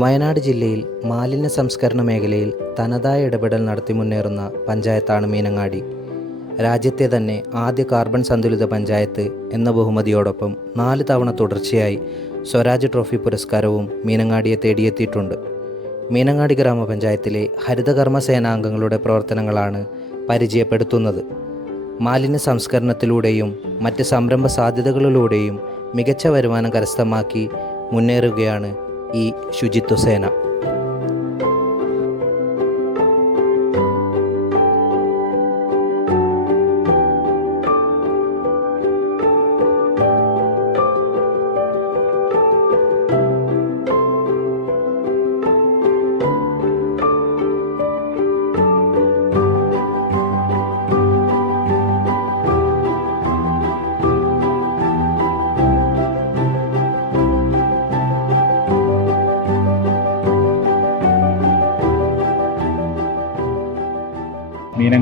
വയനാട് ജില്ലയിൽ മാലിന്യ സംസ്കരണ മേഖലയിൽ തനതായ ഇടപെടൽ നടത്തി മുന്നേറുന്ന പഞ്ചായത്താണ് മീനങ്ങാടി. രാജ്യത്തെ തന്നെ ആദ്യ കാർബൺ സന്തുലിത പഞ്ചായത്ത് എന്ന ബഹുമതിയോടൊപ്പം നാല് തവണ തുടർച്ചയായി സ്വരാജ് ട്രോഫി പുരസ്കാരവും മീനങ്ങാടിയെ തേടിയെത്തിയിട്ടുണ്ട്. മീനങ്ങാടി ഗ്രാമപഞ്ചായത്തിലെ ഹരിതകർമ്മ സേനാംഗങ്ങളുടെ പ്രവർത്തനങ്ങളാണ് പരിചയപ്പെടുത്തുന്നത്. മാലിന്യ സംസ്കരണത്തിലൂടെയും മറ്റ് സംരംഭ സാധ്യതകളിലൂടെയും മികച്ച വരുമാനം കരസ്ഥമാക്കി മുന്നേറുകയാണ് ഈ ശുചിത്വ സേന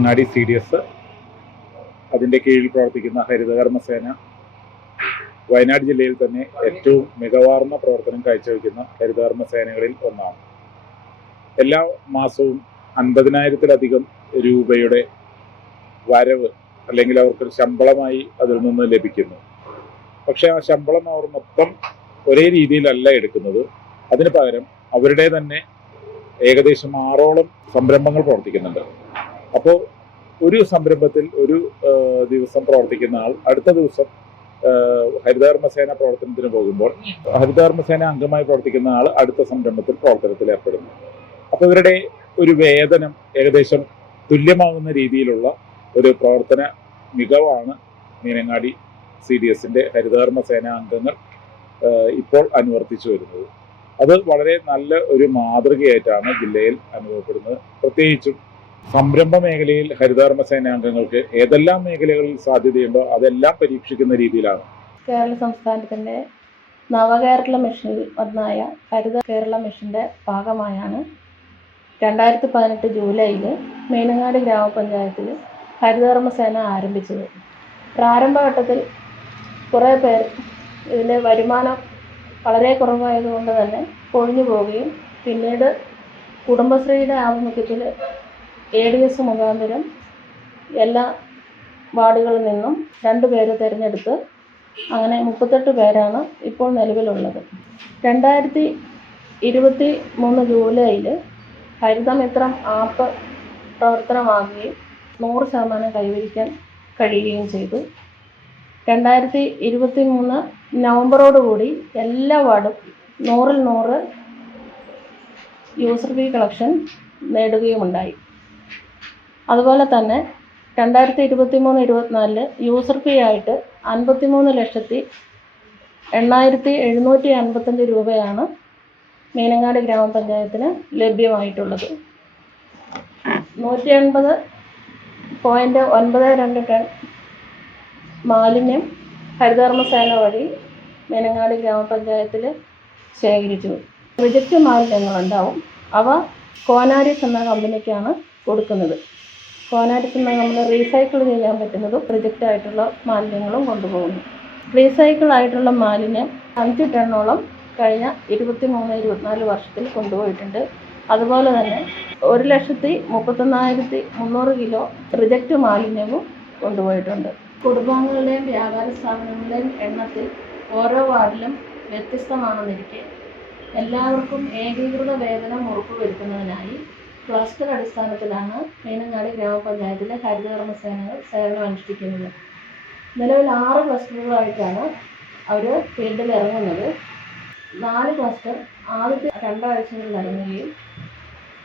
മീനങ്ങാടി സി ഡി എസ് അതിന്റെ കീഴിൽ പ്രവർത്തിക്കുന്ന ഹരിതകർമ്മ സേന വയനാട് ജില്ലയിൽ തന്നെ ഏറ്റവും മികവാർന്ന പ്രവർത്തനം കാഴ്ചവെക്കുന്ന ഹരിതകർമ്മ സേനകളിൽ ഒന്നാണ്. എല്ലാ മാസവും അൻപതിനായിരത്തിലധികം രൂപയുടെ വരവ് അല്ലെങ്കിൽ അവർക്ക് ശമ്പളമായി അതിൽ നിന്ന് ലഭിക്കുന്നു. പക്ഷേ ആ ശമ്പളം അവർ മൊത്തം ഒരേ രീതിയിലല്ല എടുക്കുന്നത്. അതിന് പകരം അവരുടെ തന്നെ ഏകദേശം ആറോളം സംരംഭങ്ങൾ പ്രവർത്തിക്കുന്നുണ്ട്. അപ്പോൾ ഒരു സംരംഭത്തിൽ ഒരു ദിവസം പ്രവർത്തിക്കുന്ന ആൾ അടുത്ത ദിവസം ഹരിതകർമ്മസേന പ്രവർത്തനത്തിന് പോകുമ്പോൾ ഹരിതകർമ്മസേന അംഗമായി പ്രവർത്തിക്കുന്ന ആൾ അടുത്ത സംരംഭത്തിൽ പ്രവർത്തനത്തിൽ ഏർപ്പെടുന്നു. അപ്പോൾ ഇവരുടെ ഒരു വേതനം ഏകദേശം തുല്യമാകുന്ന രീതിയിലുള്ള ഒരു പ്രവർത്തന മികവാണ് മീനങ്ങാടി സി ഡി എസിന്റെ ഹരിതകർമ്മസേന അംഗങ്ങൾ ഇപ്പോൾ അനുവർത്തിച്ചു വരുന്നത്. അത് വളരെ നല്ല ഒരു മാതൃകയായിട്ടാണ് ജില്ലയിൽ അനുഭവപ്പെടുന്നത്. പ്രത്യേകിച്ചും സംരംഭ മേഖലയിൽ ഹരിതകർമ്മ സേനാംഗങ്ങൾക്ക് ഏതെല്ലാം മേഖലകളിൽ സാധ്യതയുണ്ടോ അതെല്ലാം പരീക്ഷിക്കുന്ന രീതിയിലാണ്. കേരള സംസ്ഥാനത്തിന്റെ നവകേരള മിഷൻ ഒന്നായ ഹരിത കേരള മിഷന്റെ ഭാഗമായാണ് രണ്ടായിരത്തി പതിനെട്ട് ജൂലൈയിൽ മീനങ്ങാടി ഗ്രാമപഞ്ചായത്തിൽ ഹരിതകർമ്മ സേന ആരംഭിച്ചത്. പ്രാരംഭഘട്ടത്തിൽ കുറേ പേർ ഇതിലെ വരുമാനം വളരെ കുറവായതുകൊണ്ട് തന്നെ കൊഴിഞ്ഞു പോവുകയും പിന്നീട് കുടുംബശ്രീയുടെ ആഭിമുഖ്യത്തിൽ എ ഡി എസ് മുഖാന്തരം എല്ലാ വാർഡുകളിൽ നിന്നും രണ്ട് പേരെ തിരഞ്ഞെടുത്ത് അങ്ങനെ മുപ്പത്തെട്ട് പേരാണ് ഇപ്പോൾ നിലവിലുള്ളത്. രണ്ടായിരത്തി ഇരുപത്തി മൂന്ന് ജൂലൈയിൽ ഹരിതമിത്രം ആപ്പ് പ്രവർത്തനമാകുകയും നൂറ് ശതമാനം കൈവരിക്കാൻ കഴിയുകയും ചെയ്തു. രണ്ടായിരത്തി ഇരുപത്തി മൂന്ന് നവംബറോടുകൂടി എല്ലാ വാർഡും നൂറിൽ നൂറ് യൂസർ ഫീ കളക്ഷൻ നേടുകയുമുണ്ടായി. അതുപോലെ തന്നെ രണ്ടായിരത്തി ഇരുപത്തി മൂന്ന് ഇരുപത്തിനാലിൽ യൂസർ ഫീ ആയിട്ട് അൻപത്തി മൂന്ന് ലക്ഷത്തി എണ്ണായിരത്തി എഴുന്നൂറ്റി അൻപത്തഞ്ച് രൂപയാണ് മീനങ്ങാടി ഗ്രാമപഞ്ചായത്തിന് ലഭ്യമായിട്ടുള്ളത്. നൂറ്റി എൺപത് പോയിന്റ് ഒൻപത് രണ്ട് ടൺ മാലിന്യം ഹരിതകർമ്മ സേന വഴി മീനങ്ങാടി ഗ്രാമപഞ്ചായത്തിൽ ശേഖരിച്ചു. റിജക്റ്റ് മാലിന്യങ്ങളുണ്ടാവും. അവ കോനാരിസ് എന്ന കമ്പനിക്കാണ് കൊടുക്കുന്നത്. കോനാരിസ് നിന്ന് കമ്പനി റീസൈക്കിൾ ചെയ്യാൻ പറ്റുന്നതും റിജക്റ്റ് ആയിട്ടുള്ള മാലിന്യങ്ങളും കൊണ്ടുപോകുന്നു. റീസൈക്കിൾ ആയിട്ടുള്ള മാലിന്യം അഞ്ച് ടണ്ണോളം കഴിഞ്ഞ ഇരുപത്തി മൂന്ന് ഇരുപത്തിനാല് വർഷത്തിൽ കൊണ്ടുപോയിട്ടുണ്ട്. അതുപോലെ തന്നെ ഒരു ലക്ഷത്തി മുപ്പത്തൊന്നായിരത്തി മുന്നൂറ് കിലോ റിജക്റ്റ് മാലിന്യവും കൊണ്ടുപോയിട്ടുണ്ട്. കുടുംബാംഗങ്ങളുടെയും വ്യാപാര സ്ഥാപനങ്ങളുടെയും എണ്ണത്തിൽ ഓരോ വാർഡിലും വ്യത്യസ്തമാണെന്നിരിക്കെ എല്ലാവർക്കും ഏകീകൃത വേതനം ഉറപ്പുവരുത്തുന്നതിനായി ക്ലസ്റ്റർ അടിസ്ഥാനത്തിലാണ് മീനങ്ങാടി ഗ്രാമപഞ്ചായത്തിലെ ഹരിതകർമ്മ സേനകൾ സേവനം അനുഷ്ഠിക്കുന്നത്. നിലവിൽ ആറ് ക്ലസ്റ്ററുകളായിട്ടാണ് അവർ ഫീൽഡിൽ ഇറങ്ങുന്നത്. നാല് ക്ലസ്റ്റർ ആദ്യത്തെ രണ്ടാഴ്ചകളിൽ ഇറങ്ങുകയും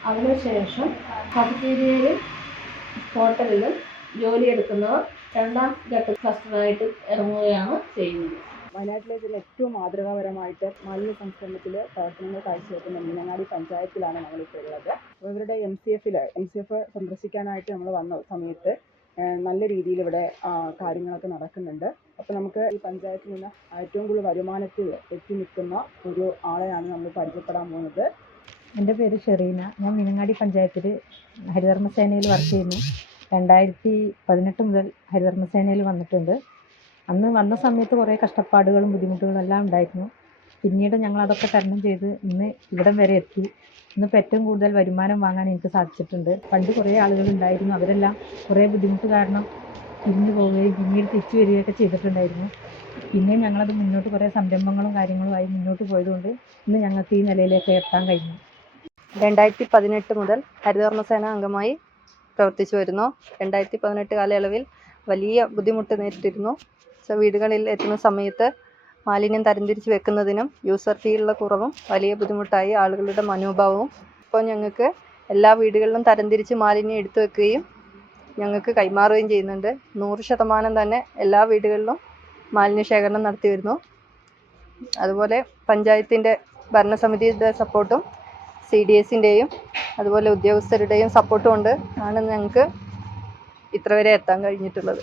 അതിനുശേഷം കഫറ്റീരിയയിലും ഹോട്ടലിലും ജോലിയെടുക്കുന്നവർ രണ്ടാം ഘട്ട ക്ലസ്റ്ററായിട്ട് ഇറങ്ങുകയാണ് ചെയ്യുന്നത്. വയനാട്ടിലെ ഇതിൽ ഏറ്റവും മാതൃകാപരമായിട്ട് മാലിന്യ സംസ്കരണത്തിൽ പ്രവർത്തനങ്ങൾ കാഴ്ചവെക്കുന്ന മീനങ്ങാടി പഞ്ചായത്തിലാണ് നമ്മളിപ്പോൾ ഉള്ളത് അപ്പോൾ ഇവരുടെ എം സി എഫിൽ എം സി എഫ് സന്ദർശിക്കാനായിട്ട് നമ്മൾ വന്ന സമയത്ത് നല്ല രീതിയിൽ ഇവിടെ കാര്യങ്ങളൊക്കെ നടക്കുന്നുണ്ട്. അപ്പോൾ നമുക്ക് ഈ പഞ്ചായത്തിൽ നിന്ന് ഏറ്റവും കൂടുതൽ വരുമാനത്തിൽ എത്തി നിൽക്കുന്ന ഒരു ആളെയാണ് നമ്മൾ പരിചയപ്പെടാൻ പോകുന്നത്. എന്റെ പേര് ഷെറീന. ഞാൻ മീനങ്ങാടി പഞ്ചായത്തിൽ ഹരിധർമ്മസേനയിൽ വർക്ക് ചെയ്യുന്നു. രണ്ടായിരത്തി പതിനെട്ട് മുതൽ ഹരിധർമ്മസേനയിൽ വന്നിട്ടുണ്ട്. അന്ന് വന്ന സമയത്ത് കുറേ കഷ്ടപ്പാടുകളും ബുദ്ധിമുട്ടുകളും എല്ലാം ഉണ്ടായിരുന്നു. പിന്നീട് ഞങ്ങൾ അതൊക്കെ തരണം ചെയ്ത് ഇന്ന് ഇവിടം വരെ എത്തി. ഇന്നിപ്പോൾ ഏറ്റവും കൂടുതൽ വരുമാനം വാങ്ങാൻ എനിക്ക് സാധിച്ചിട്ടുണ്ട്. പണ്ട് കുറേ ആളുകൾ ഉണ്ടായിരുന്നു. അവരെല്ലാം കുറേ ബുദ്ധിമുട്ട് കാരണം പിരിഞ്ഞു പോവുകയും പിന്നീട് തിരിച്ചു വരികയൊക്കെ ചെയ്തിട്ടുണ്ടായിരുന്നു. പിന്നെ ഞങ്ങളത് മുന്നോട്ട് കുറേ സംരംഭങ്ങളും കാര്യങ്ങളുമായി മുന്നോട്ട് പോയതുകൊണ്ട് ഇന്ന് ഞങ്ങൾക്ക് ഈ നിലയിലേക്ക് എത്താൻ കഴിഞ്ഞു. രണ്ടായിരത്തി പതിനെട്ട് മുതൽ ഹരിതകർമ്മസേന അംഗമായി പ്രവർത്തിച്ചു വരുന്നു. രണ്ടായിരത്തി പതിനെട്ട് കാലയളവിൽ വലിയ ബുദ്ധിമുട്ട് നേരിട്ടിരുന്നു. വീടുകളിൽ എത്തുന്ന സമയത്ത് മാലിന്യം തരംതിരിച്ച് വെക്കുന്നതിനും യൂസർ ഫീയുള്ള കുറവും വലിയ ബുദ്ധിമുട്ടായി ആളുകളുടെ മനോഭാവവും. ഇപ്പോൾ ഞങ്ങൾക്ക് എല്ലാ വീടുകളിലും തരംതിരിച്ച് മാലിന്യം എടുത്തു വെക്കുകയും ഞങ്ങൾക്ക് കൈമാറുകയും ചെയ്യുന്നുണ്ട്. നൂറ് ശതമാനം തന്നെ എല്ലാ വീടുകളിലും മാലിന്യ ശേഖരണം നടത്തി വരുന്നു. അതുപോലെ പഞ്ചായത്തിന്റെ ഭരണസമിതിയുടെ സപ്പോർട്ടും സി ഡി എസിന്റെയും അതുപോലെ ഉദ്യോഗസ്ഥരുടെയും സപ്പോർട്ടും ഉണ്ട്. ആണ് ഞങ്ങൾക്ക് ഇത്ര വരെ എത്താൻ കഴിഞ്ഞിട്ടുള്ളത്.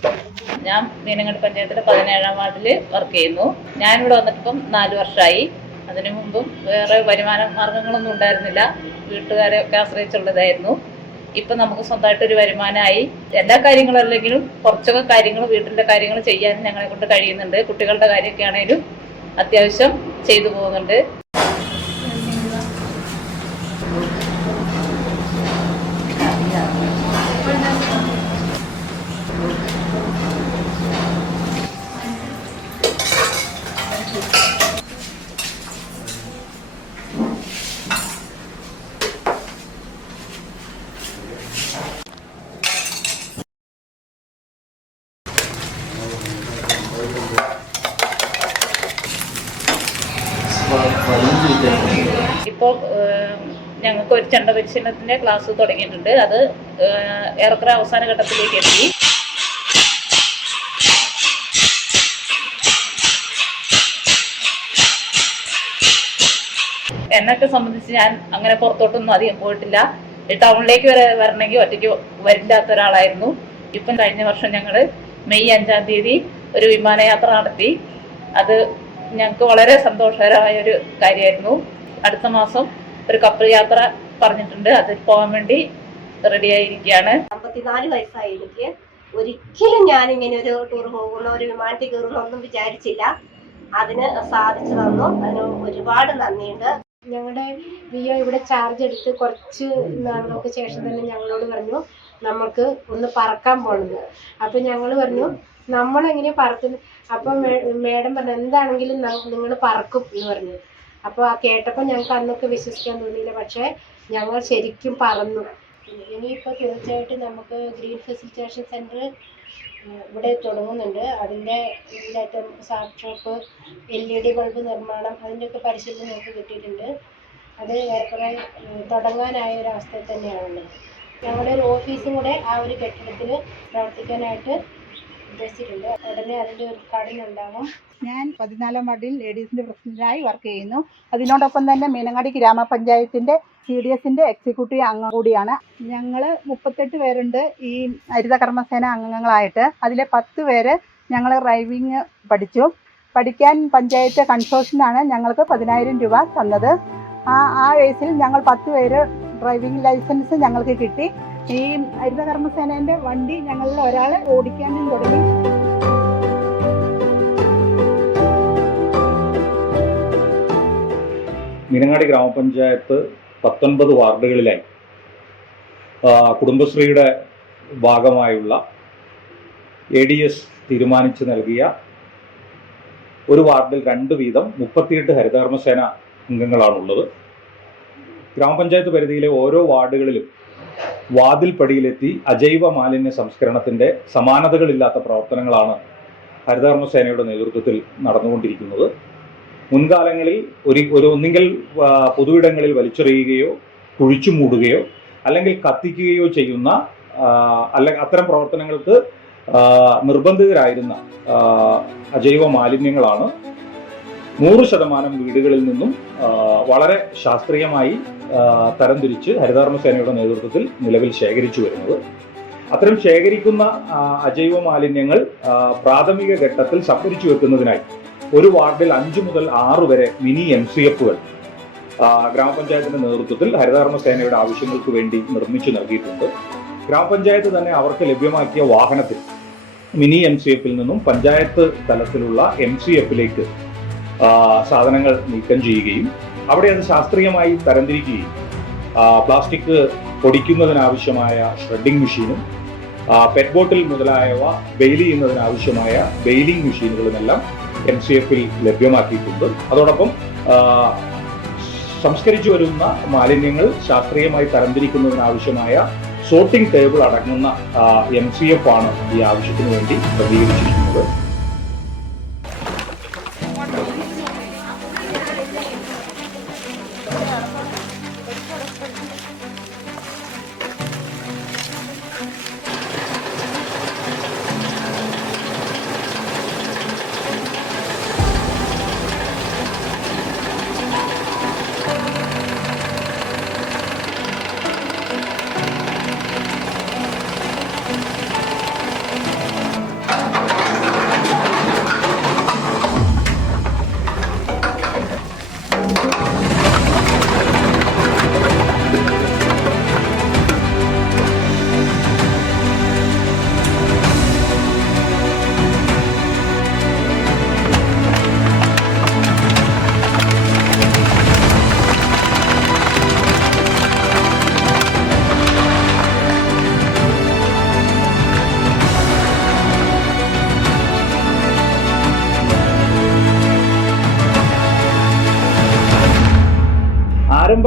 ഞാൻ മീനങ്ങാട് പഞ്ചായത്തിലെ പതിനേഴാം വാർഡിൽ വർക്ക് ചെയ്യുന്നു. ഞാൻ ഇവിടെ വന്നിട്ടിപ്പം നാല് വർഷമായി അതിനു മുമ്പും വേറെ വരുമാന മാർഗങ്ങളൊന്നും ഉണ്ടായിരുന്നില്ല. വീട്ടുകാരെ ഒക്കെ ആശ്രയിച്ചുള്ളതായിരുന്നു. ഇപ്പം നമുക്ക് സ്വന്തമായിട്ടൊരു വരുമാനമായി. എല്ലാ കാര്യങ്ങളും അല്ലെങ്കിലും കുറച്ചൊക്കെ കാര്യങ്ങൾ വീട്ടിന്റെ കാര്യങ്ങൾ ചെയ്യാൻ ഞങ്ങളെ കൊണ്ട് കഴിയുന്നുണ്ട്. കുട്ടികളുടെ കാര്യമൊക്കെ ആണെങ്കിലും അത്യാവശ്യം ചെയ്തു പോകുന്നുണ്ട്. ഇപ്പോൾ ഞങ്ങൾക്ക് ഒരു ചണ്ട പരിശീലനത്തിന്റെ ക്ലാസ് തുടങ്ങിയിട്ടുണ്ട്. അത് ഏറെക്കുറെ അവസാന ഘട്ടത്തിലേക്ക് എത്തി. എന്നൊക്കെ സംബന്ധിച്ച് ഞാൻ അങ്ങനെ പുറത്തോട്ടൊന്നും അധികം പോയിട്ടില്ല. ടൗണിലേക്ക് വരെ വരണമെങ്കിൽ ഒറ്റയ്ക്ക് വരില്ലാത്ത ഒരാളായിരുന്നു. ഇപ്പം കഴിഞ്ഞ വർഷം ഞങ്ങൾ മെയ് അഞ്ചാം തീയതി ഒരു വിമാനയാത്ര നടത്തി. അത് ഞങ്ങൾക്ക് വളരെ സന്തോഷകരമായ ഒരു കാര്യമായിരുന്നു. അടുത്ത മാസം ഒരു കപ്പൽ യാത്ര പറഞ്ഞിട്ടുണ്ട്. അതിൽ പോകാൻ വേണ്ടി റെഡിയായിരിക്കുകയാണ് അമ്പത്തിനാല് വയസ്സായി എനിക്ക് ഒരിക്കലും ഞാൻ ഇങ്ങനെ ഒരു ടൂർ പോകുന്ന ഒരു വിമാനത്തിൽ കയറുന്ന ഒന്നും വിചാരിച്ചില്ല. അതിന് സാധിച്ചു തന്നു. അതിന് ഒരുപാട് നന്ദിയുണ്ട്. ഞങ്ങളുടെ വിയോ ഇവിടെ ചാർജ് എടുത്ത് കുറച്ച് നാളുകൾക്ക് ശേഷം തന്നെ ഞങ്ങളോട് പറഞ്ഞു നമുക്ക് ഒന്ന് പറക്കാൻ പോണെന്ന്. അപ്പം ഞങ്ങൾ പറഞ്ഞു നമ്മളെങ്ങനെ പറക്കും അപ്പൊ മേഡം പറഞ്ഞു എന്താണെങ്കിലും നിങ്ങൾ പറക്കും എന്ന് പറഞ്ഞു. അപ്പോൾ ആ കേട്ടപ്പോൾ ഞങ്ങൾക്ക് അന്നൊക്കെ വിശ്വസിക്കാൻ തോന്നിയില്ല. പക്ഷേ ഞങ്ങൾ ശരിക്കും പറന്നു. ഇനിയിപ്പോൾ തീർച്ചയായിട്ടും നമുക്ക് ഗ്രീൻ ഫെസിലിറ്റേഷൻ സെന്റർ ഇവിടെ തുടങ്ങുന്നുണ്ട്. അതിന്റെ ഇതിലായിട്ട് നമുക്ക് SAFF shop L E D bulb നിർമ്മാണം അതിന്റെയൊക്കെ പരിശീലനം ഞങ്ങൾക്ക് കിട്ടിയിട്ടുണ്ട്. അത് ഏറെക്കുറെ തുടങ്ങാനായ ഒരു അവസ്ഥയിൽ തന്നെയാണുള്ളത്. ഞങ്ങളുടെ ഒരു ഓഫീസും കൂടെ ആ ഒരു കെട്ടിടത്തിൽ പ്രവർത്തിക്കാനായിട്ട് ഞാൻ പതിനാലാം വാർഡിൽ ലേഡീസിന്റെ പ്രസിഡന്റായി വർക്ക് ചെയ്യുന്നു. അതിനോടൊപ്പം തന്നെ മീനങ്ങാടി ഗ്രാമപഞ്ചായത്തിന്റെ സി ഡി എസിന്റെ എക്സിക്യൂട്ടീവ് അംഗം കൂടിയാണ്. ഞങ്ങൾ മുപ്പത്തെട്ട് പേരുണ്ട് ഈ ഹരിത കർമ്മസേന അംഗങ്ങളായിട്ട്. അതിലെ പത്ത് പേര് ഞങ്ങൾ ഡ്രൈവിംഗ് പഠിച്ചു. പഠിക്കാൻ പഞ്ചായത്ത് കൺസോർഷ്യനാണ് ഞങ്ങൾക്ക് പതിനായിരം രൂപ തന്നത്. ആ ആ വയസ്സിൽ ഞങ്ങൾ പത്ത് പേര് ഡ്രൈവിംഗ് ലൈസൻസ് ഞങ്ങൾക്ക് കിട്ടി. ഈ ഹരിത കർമ്മസേനേന്റെ വണ്ടി ഞങ്ങളിൽ ഒരാൾ ഓടിക്കാനും തുടങ്ങി. മീനങ്ങാടി ഗ്രാമപഞ്ചായത്ത് പത്തൊൻപത് വാർഡുകളിലായി. കുടുംബശ്രീയുടെ ഭാഗമായുള്ള എ ഡി എസ് തീരുമാനിച്ച് നൽകിയ ഒരു വാർഡിൽ രണ്ട് വീതം മുപ്പത്തിയെട്ട് ഹരിതകർമ്മസേന അംഗങ്ങളാണുള്ളത്. ഗ്രാമപഞ്ചായത്ത് പരിധിയിലെ ഓരോ വാർഡുകളിലും വാതിൽപ്പടിയിലെത്തി അജൈവ മാലിന്യ സംസ്കരണത്തിന്റെ സമാനതകളില്ലാത്ത പ്രവർത്തനങ്ങളാണ് ഹരിതകർമ്മസേനയുടെ നേതൃത്വത്തിൽ നടന്നുകൊണ്ടിരിക്കുന്നത്. മുൻകാലങ്ങളിൽ ഒരു ഒരു ഒന്നുകിൽ പൊതുവിടങ്ങളിൽ വലിച്ചെറിയുകയോ കുഴിച്ചു മൂടുകയോ അല്ലെങ്കിൽ കത്തിക്കുകയോ ചെയ്യുന്ന അല്ലെങ്കിൽ അല്ല അത്തരം പ്രവർത്തനങ്ങൾക്ക് നിർബന്ധിതരായിരുന്ന അജൈവ മാലിന്യങ്ങളാണ് നൂറ് ശതമാനം വീടുകളിൽ നിന്നും വളരെ ശാസ്ത്രീയമായി തരംതിരിച്ച് ഹരിതകർമ്മസേനയുടെ നേതൃത്വത്തിൽ നിലവിൽ ശേഖരിച്ചു വരുന്നത്. അത്തരം ശേഖരിക്കുന്ന അജൈവ മാലിന്യങ്ങൾ പ്രാഥമിക ഘട്ടത്തിൽ സംഭരിച്ചു വെക്കുന്നതിനായി ഒരു വാർഡിൽ അഞ്ചു മുതൽ ആറ് വരെ മിനി എം സി എഫുകൾ ഗ്രാമപഞ്ചായത്തിന്റെ നേതൃത്വത്തിൽ ഹരിതാർമ്മസേനയുടെ ആവശ്യങ്ങൾക്ക് വേണ്ടി നിർമ്മിച്ചു നൽകിയിട്ടുണ്ട്. ഗ്രാമപഞ്ചായത്ത് തന്നെ അവർക്ക് ലഭ്യമാക്കിയ വാഹനത്തിൽ മിനി എം സി എഫിൽ നിന്നും പഞ്ചായത്ത് തലത്തിലുള്ള എം സി എഫിലേക്ക് സാധനങ്ങൾ നീക്കം ചെയ്യുകയും അവിടെ അത് ശാസ്ത്രീയമായി തരംതിരിക്കുകയും പ്ലാസ്റ്റിക് പൊടിക്കുന്നതിനാവശ്യമായ ഷ്രെഡിംഗ് മെഷീനും പെറ്റ് ബോട്ടിൽ മുതലായവ ബെയിൽ ചെയ്യുന്നതിനാവശ്യമായ ബെയിലിംഗ് മെഷീനുകളുമെല്ലാം എം സി എഫിൽ ലഭ്യമാക്കിയിട്ടുണ്ട്. അതോടൊപ്പം സംസ്കരിച്ചു വരുന്ന മാലിന്യങ്ങൾ ശാസ്ത്രീയമായി തരംതിരിക്കുന്നതിനാവശ്യമായ സോർട്ടിംഗ് ടേബിൾ അടങ്ങുന്ന എം സി എഫ് ആണ് ഈ ആവശ്യത്തിന് വേണ്ടി ക്രമീകരിച്ചിരിക്കുന്നത്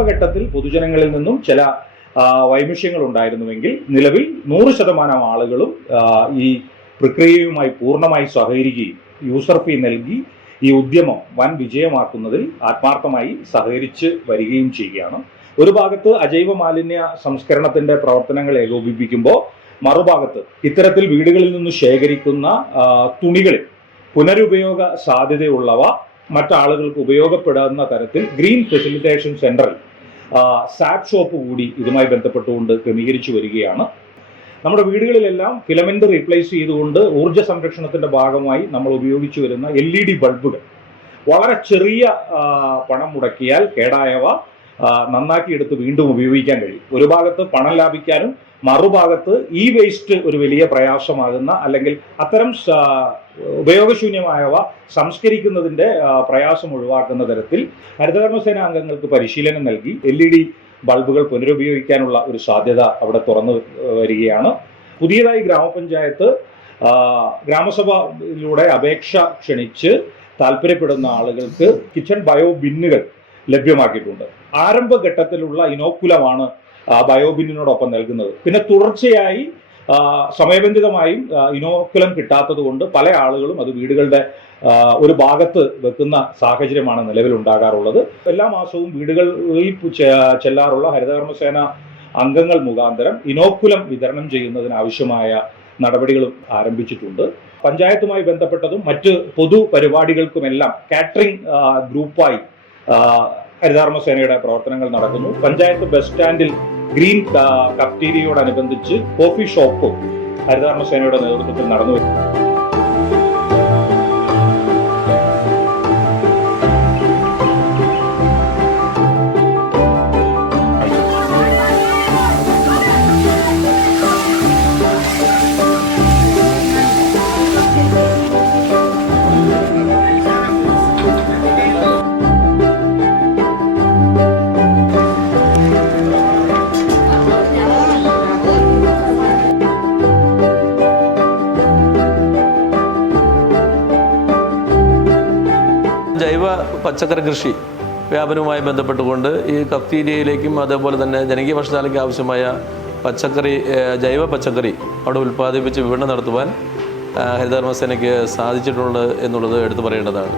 ആരംഭഘട്ടത്തിൽ പൊതുജനങ്ങളിൽ നിന്നും ചില വൈമുഷ്യങ്ങൾ ഉണ്ടായിരുന്നുവെങ്കിൽ നിലവിൽ നൂറ് ശതമാനം ആളുകളും ഈ പ്രക്രിയയുമായി പൂർണമായി സഹകരിക്കുകയും യൂസർ ഫീ നൽകി ഈ ഉദ്യമം വൻ വിജയമാക്കുന്നതിൽ ആത്മാർത്ഥമായി സഹകരിച്ച് വരികയും ചെയ്യുകയാണ്. ഒരു ഭാഗത്ത് അജൈവ മാലിന്യ സംസ്കരണത്തിന്റെ പ്രവർത്തനങ്ങൾ ഏകോപിപ്പിക്കുമ്പോൾ മറുഭാഗത്ത് ഇത്തരത്തിൽ വീടുകളിൽ നിന്ന് ശേഖരിക്കുന്ന തുണികളിൽ പുനരുപയോഗ സാധ്യതയുള്ളവ മറ്റാളുകൾക്ക് ഉപയോഗപ്പെടുന്ന തരത്തിൽ ഗ്രീൻ ഫെസിലിറ്റേഷൻ സെന്ററിൽ സാപ്പ് ഷോപ്പ് കൂടി ഇതുമായി ബന്ധപ്പെട്ടുകൊണ്ട് ക്രമീകരിച്ചു വരികയാണ്. നമ്മുടെ വീടുകളിലെല്ലാം ഫിലമെന്റ് റീപ്ലേസ് ചെയ്തുകൊണ്ട് ഊർജ സംരക്ഷണത്തിന്റെ ഭാഗമായി നമ്മൾ ഉപയോഗിച്ചു വരുന്ന എൽ ഇ ഡി ബൾബുകൾ. വളരെ ചെറിയ പണം മുടക്കിയാൽ കേടായവ നന്നാക്കിയെടുത്ത് വീണ്ടും ഉപയോഗിക്കാൻ കഴിയും. ഒരു ഭാഗത്ത് പണം ലാഭിക്കാനും മറുഭാഗത്ത് ഈ വേസ്റ്റ് ഒരു വലിയ പ്രയാസമാകുന്ന അല്ലെങ്കിൽ അത്തരം ഉപയോഗശൂന്യമായവ സംസ്കരിക്കുന്നതിന്റെ പ്രയാസം ഒഴിവാക്കുന്ന തരത്തിൽ ഹരിതകർമ്മസേന അംഗങ്ങൾക്ക് പരിശീലനം നൽകി എൽ ഇ ഡി ബൾബുകൾ പുനരുപയോഗിക്കാനുള്ള ഒരു സാധ്യത അവിടെ തുറന്നു വരികയാണ്. പുതിയതായി ഗ്രാമപഞ്ചായത്ത് ഗ്രാമസഭയിലൂടെ അപേക്ഷ ക്ഷണിച്ച് താല്പര്യപ്പെടുന്ന ആളുകൾക്ക് കിച്ചൺ ബയോ ബിന്നുകൾ ലഭ്യമാക്കിയിട്ടുണ്ട്. ആരംഭഘട്ടത്തിലുള്ള ഇനോക്കുലമാണ് ആ, ബയോ ബിന്നിനോടൊപ്പം നൽകുന്നത്. പിന്നെ തുടർച്ചയായി സമയബന്ധിതമായും ഇനോക്കുലം കിട്ടാത്തത് കൊണ്ട് പല ആളുകളും അത് വീടുകളുടെ ഒരു ഭാഗത്ത് വെക്കുന്ന സാഹചര്യമാണ് നിലവിൽ ഉണ്ടാകാറുള്ളത് എല്ലാ മാസവും വീടുകളിൽ ചെല്ലാറുള്ള ഹരിതകർമ്മസേന അംഗങ്ങൾ മുഖാന്തരം ഇനോക്കുലം വിതരണം ചെയ്യുന്നതിനാവശ്യമായ നടപടികളും ആരംഭിച്ചിട്ടുണ്ട്. പഞ്ചായത്തുമായി ബന്ധപ്പെട്ടതും മറ്റ് പൊതു പരിപാടികൾക്കുമെല്ലാം കാറ്ററിംഗ് ഗ്രൂപ്പായി ഹരിതകർമ്മസേനയുടെ പ്രവർത്തനങ്ങൾ നടക്കുന്നു. പഞ്ചായത്ത് ബസ് സ്റ്റാൻഡിൽ ഗ്രീൻ കപ്റ്റീരിയോടനുബന്ധിച്ച് കോഫി ഷോപ്പും ഹരിതകർമ്മസേനയുടെ നേതൃത്വത്തിൽ നടന്നു വരുന്നു. ജൈവ പച്ചക്കറി കൃഷി വ്യാപനവുമായി ബന്ധപ്പെട്ടുകൊണ്ട് ഈ കഫ്തീരിയയിലേക്കും അതേപോലെ തന്നെ ജനകീയ ഭക്ഷണശാലയ്ക്ക് ആവശ്യമായ പച്ചക്കറി ജൈവ പച്ചക്കറി അവിടെ ഉൽപ്പാദിപ്പിച്ച് വിപണനം നടത്തുവാൻ ഹരിതകർമ്മസേനയ്ക്ക് സാധിച്ചിട്ടുണ്ട് എന്നുള്ളത് എടുത്തു പറയേണ്ടതാണ്.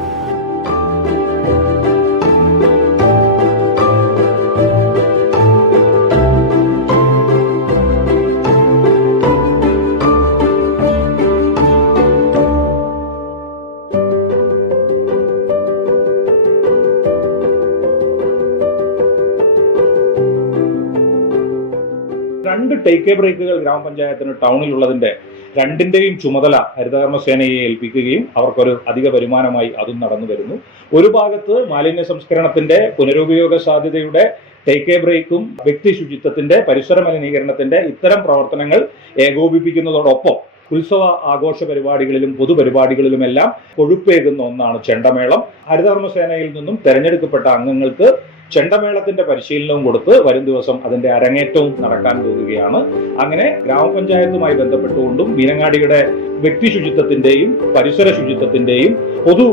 രണ്ട് ടേക്ക് എ ബ്രേക്കുകൾ ഗ്രാമപഞ്ചായത്തിന് ടൗണിലുള്ളതിന്റെ രണ്ടിന്റെയും ചുമതല ഹരിതകർമ്മസേനയെ ഏൽപ്പിക്കുകയും അവർക്കൊരു അധിക വരുമാനമായി അതും നടന്നു വരുന്നു. ഒരു ഭാഗത്ത് മാലിന്യ സംസ്കരണത്തിന്റെ പുനരുപയോഗ സാധ്യതയുടെ ടേക്ക് എ ബ്രേക്കും വ്യക്തി ശുചിത്വത്തിന്റെ പരിസര മലിനീകരണത്തിന്റെ ഇത്തരം പ്രവർത്തനങ്ങൾ ഏകോപിപ്പിക്കുന്നതോടൊപ്പം ഉത്സവ ആഘോഷ പരിപാടികളിലും പൊതുപരിപാടികളിലുമെല്ലാം കൊഴുപ്പേകുന്ന ഒന്നാണ് ചെണ്ടമേളം. ഹരിതകർമ്മസേനയിൽ നിന്നും തെരഞ്ഞെടുക്കപ്പെട്ട അംഗങ്ങൾക്ക് ചെണ്ടമേളത്തിന്റെ പരിശീലനവും കൊടുത്ത് വരും ദിവസം അതിന്റെ അരങ്ങേറ്റവും നടക്കാൻ പോകുകയാണ്. അങ്ങനെ ഗ്രാമപഞ്ചായത്തുമായി ബന്ധപ്പെട്ടുകൊണ്ടും മീനങ്ങാടിയുടെ വ്യക്തി ശുചിത്വത്തിന്റെയും പരിസര ശുചിത്വത്തിന്റെയും പൊതു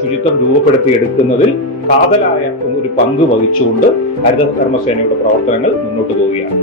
ശുചിത്വം രൂപപ്പെടുത്തിയെടുക്കുന്നതിൽ കാതലായ ഒരു പങ്ക് വഹിച്ചുകൊണ്ട് ഹരിതകർമ്മസേനയുടെ പ്രവർത്തനങ്ങൾ മുന്നോട്ട് പോവുകയാണ്.